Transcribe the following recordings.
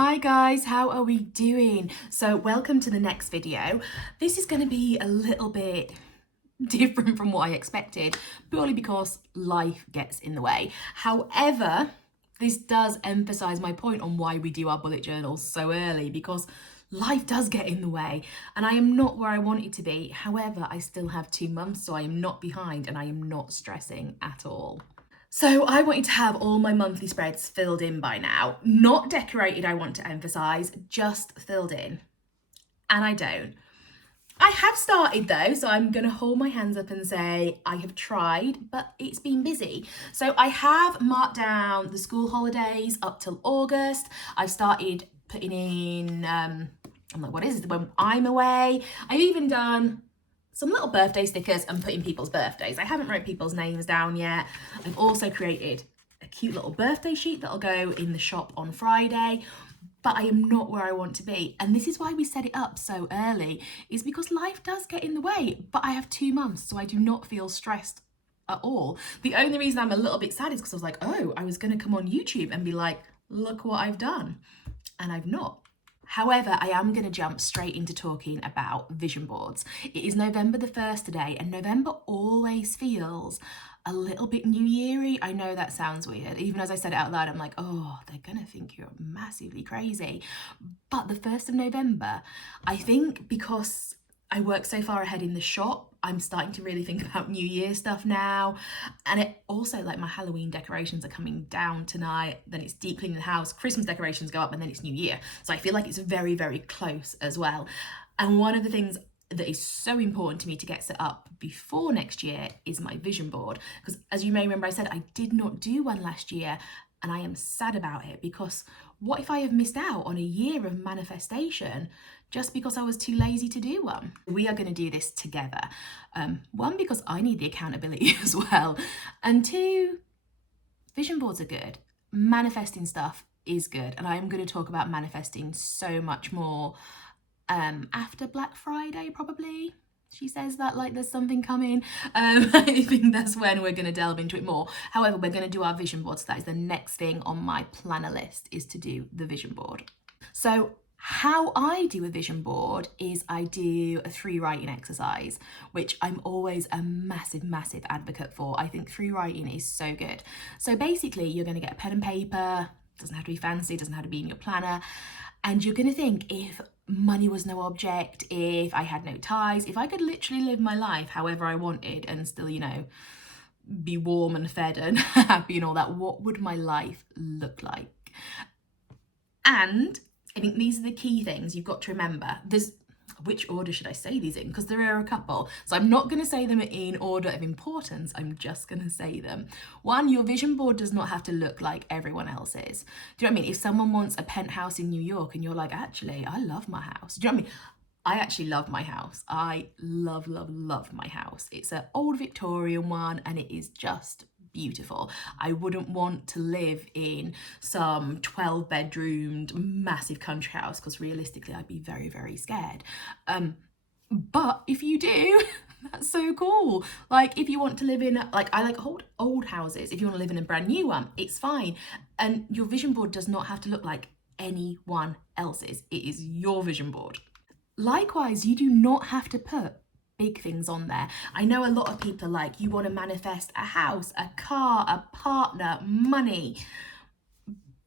Hi guys, how are we doing? So welcome to the next video. This is going to be a little bit different from what I expected, purely because life gets in the way. However, this does emphasize my point on why we do our bullet journals so early, because life does get in the way and I am not where I wanted to be. However, I still have 2 months, so I am not behind and I am not stressing at all. So I wanted to have all my monthly spreads filled in by now. Not decorated, I want to emphasise, just filled in. And I don't. I have started though, so I'm going to hold my hands up and say I have tried, but it's been busy. So I have marked down the school holidays up till August. I've started putting in, I'm like, what is it, when I'm away? I've even done some little birthday stickers and put in people's birthdays. I haven't wrote people's names down yet. I've also created a cute little birthday sheet that'll go in the shop on Friday, but I am not where I want to be. And this is why we set it up so early, is because life does get in the way, but I have 2 months, so I do not feel stressed at all. The only reason I'm a little bit sad is because I was like, oh, I was gonna come on YouTube and be like, look what I've done. And I've not. However, I am going to jump straight into talking about vision boards. It is November the 1st today, and November always feels a little bit New Year-y. I know that sounds weird. Even as I said it out loud, I'm like, oh, they're going to think you're massively crazy. But the 1st of November, I think because I work so far ahead in the shop, I'm starting to really think about New Year stuff now. And it also, like, my Halloween decorations are coming down tonight, then it's deep cleaning the house, Christmas decorations go up, and then it's New Year. So I feel like it's very, very close as well. And one of the things that is so important to me to get set up before next year is my vision board. Because as you may remember, I said I did not do one last year, and I am sad about it, because what if I have missed out on a year of manifestation just because I was too lazy to do one? We are going to do this together. One, because I need the accountability as well. And two, vision boards are good. Manifesting stuff is good. And I am going to talk about manifesting so much more after Black Friday, probably. She says that like there's something coming. I think that's when we're going to delve into it more. However, we're going to do our vision board. So that is the next thing on my planner list, is to do the vision board. So how I do a vision board is I do a 3 writing exercise, which I'm always a massive, massive advocate for. I think 3 writing is so good. So basically, you're going to get a pen and paper. Doesn't have to be fancy, doesn't have to be in your planner. And you're going to think, if money was no object, if I had no ties, if I could literally live my life however I wanted and still, you know, be warm and fed and happy and all that, what would my life look like? And I think these are the key things you've got to remember. Which order should I say these in? Because there are a couple. So I'm not going to say them in order of importance. I'm just going to say them. 1, your vision board does not have to look like everyone else's. Do you know what I mean? If someone wants a penthouse in New York and you're like, actually, I love my house. Do you know what I mean? I actually love my house. I love, love, love my house. It's an old Victorian one and it is just beautiful. I wouldn't want to live in some 12-bedroomed massive country house, because realistically I'd be very, very scared. But if you do, that's so cool. Like, if you want to live in, like, I like old houses. If you want to live in a brand new one, it's fine. And your vision board does not have to look like anyone else's. It is your vision board. Likewise, you do not have to put big things on there. I know a lot of people are like, you want to manifest a house, a car, a partner, money,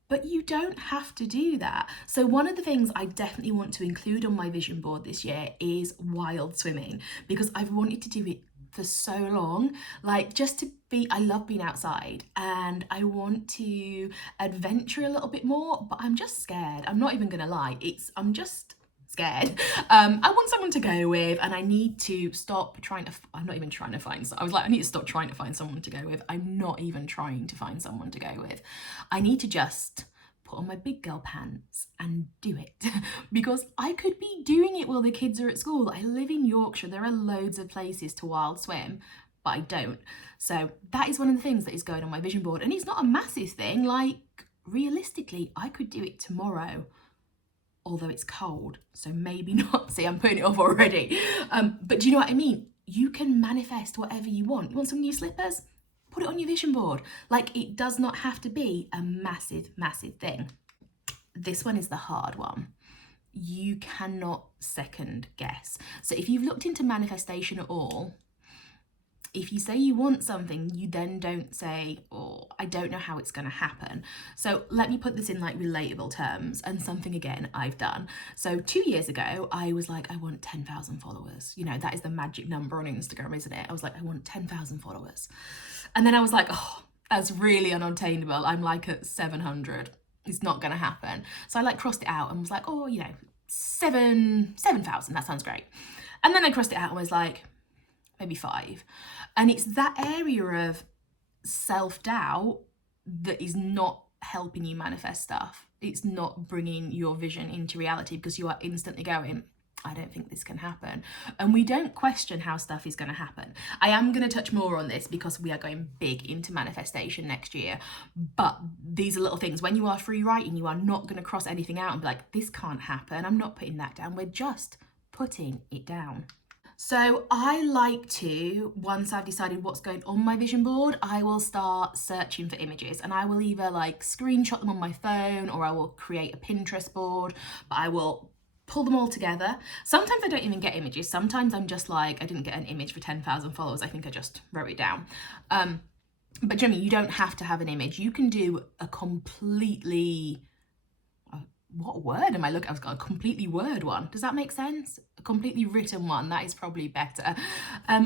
but you don't have to do that. So one of the things I definitely want to include on my vision board this year is wild swimming, because I've wanted to do it for so long. Like, just to be, I love being outside and I want to adventure a little bit more, but I'm just scared. I'm not even gonna lie. I'm just scared. I want someone to go with, and I need to stop trying to, I'm not even trying to find, I was like, I need to stop trying to find someone to go with. I'm not even trying to find someone to go with. I need to just put on my big girl pants and do it, because I could be doing it while the kids are at school. I live in Yorkshire. There are loads of places to wild swim, but I don't. So that is one of the things that is going on my vision board, and it's not a massive thing. Like, realistically, I could do it tomorrow, although it's cold, so maybe not. See, I'm putting it off already. But do you know what I mean? You can manifest whatever you want. You want some new slippers? Put it on your vision board. Like, it does not have to be a massive, massive thing. this one is the hard one. You cannot second guess. So if you've looked into manifestation at all, if you say you want something, you then don't say, oh, I don't know how it's going to happen. So let me put this in like relatable terms, and something again I've done. So 2 years ago, I was like, I want 10,000 followers. You know, that is the magic number on Instagram, isn't it? I was like, I want 10,000 followers. And then I was like, oh, that's really unobtainable. I'm like at 700. It's not going to happen. So I like crossed it out and was like, oh, you know, 7,000. That sounds great. And then I crossed it out and was like, maybe 5. And it's that area of self-doubt that is not helping you manifest stuff. It's not bringing your vision into reality, because you are instantly going, I don't think this can happen. And we don't question how stuff is going to happen. I am going to touch more on this because we are going big into manifestation next year. But these are little things. When you are free writing, you are not going to cross anything out and be like, this can't happen. I'm not putting that down. We're just putting it down. So I like to, once I've decided what's going on my vision board, I will start searching for images, and I will either like screenshot them on my phone, or I will create a Pinterest board, but I will pull them all together. Sometimes I don't even get images. Sometimes I'm just like, I didn't get an image for 10,000 followers. I think I just wrote it down. But Jimmy, you don't have to have an image. You can do a completely, what word am I looking? I've got a completely word one. Does that make sense? A completely written one, that is probably better.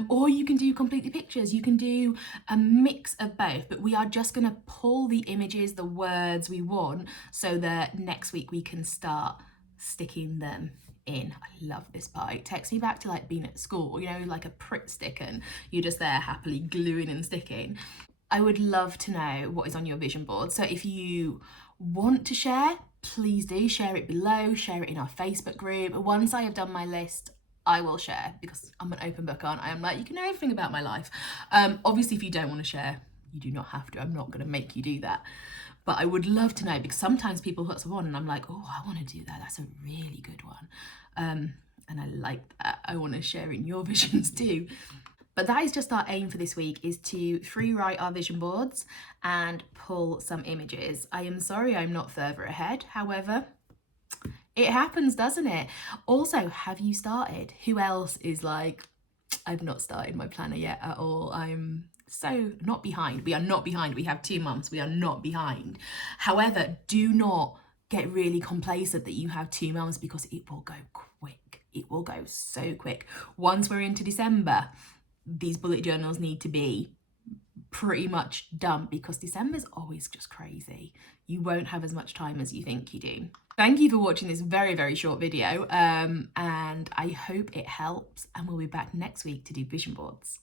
Or you can do completely pictures. You can do a mix of both, but we are just going to pull the images, the words we want, so that next week we can start sticking them in. I love this part. It takes me back to like being at school, you know, like a Pritt stick, and you're just there happily gluing and sticking. I would love to know what is on your vision board. So if you want to share, please do share it below, share it in our Facebook group. Once I have done my list, I will share, because I'm an open book, aren't I? I'm like, you can know everything about my life. Obviously, if you don't want to share, you do not have to. I'm not going to make you do that. But I would love to know, because sometimes people put stuff on and I'm like, oh, I want to do that. That's a really good one. And I like that. I want to share in your visions too. But that is just our aim for this week, is to free write our vision boards and pull some images. I am sorry I'm not further ahead. However, it happens, doesn't it? Also, have you started? Who else is like, I've not started my planner yet at all. I'm so not behind. We are not behind. We have 2 months. We are not behind. However, do not get really complacent that you have 2 months, because it will go quick. It will go so quick. Once we're into December, these bullet journals need to be pretty much done, because December's always just crazy. You won't have as much time as you think you do. Thank you for watching this very, very short video, and I hope it helps, and we'll be back next week to do vision boards.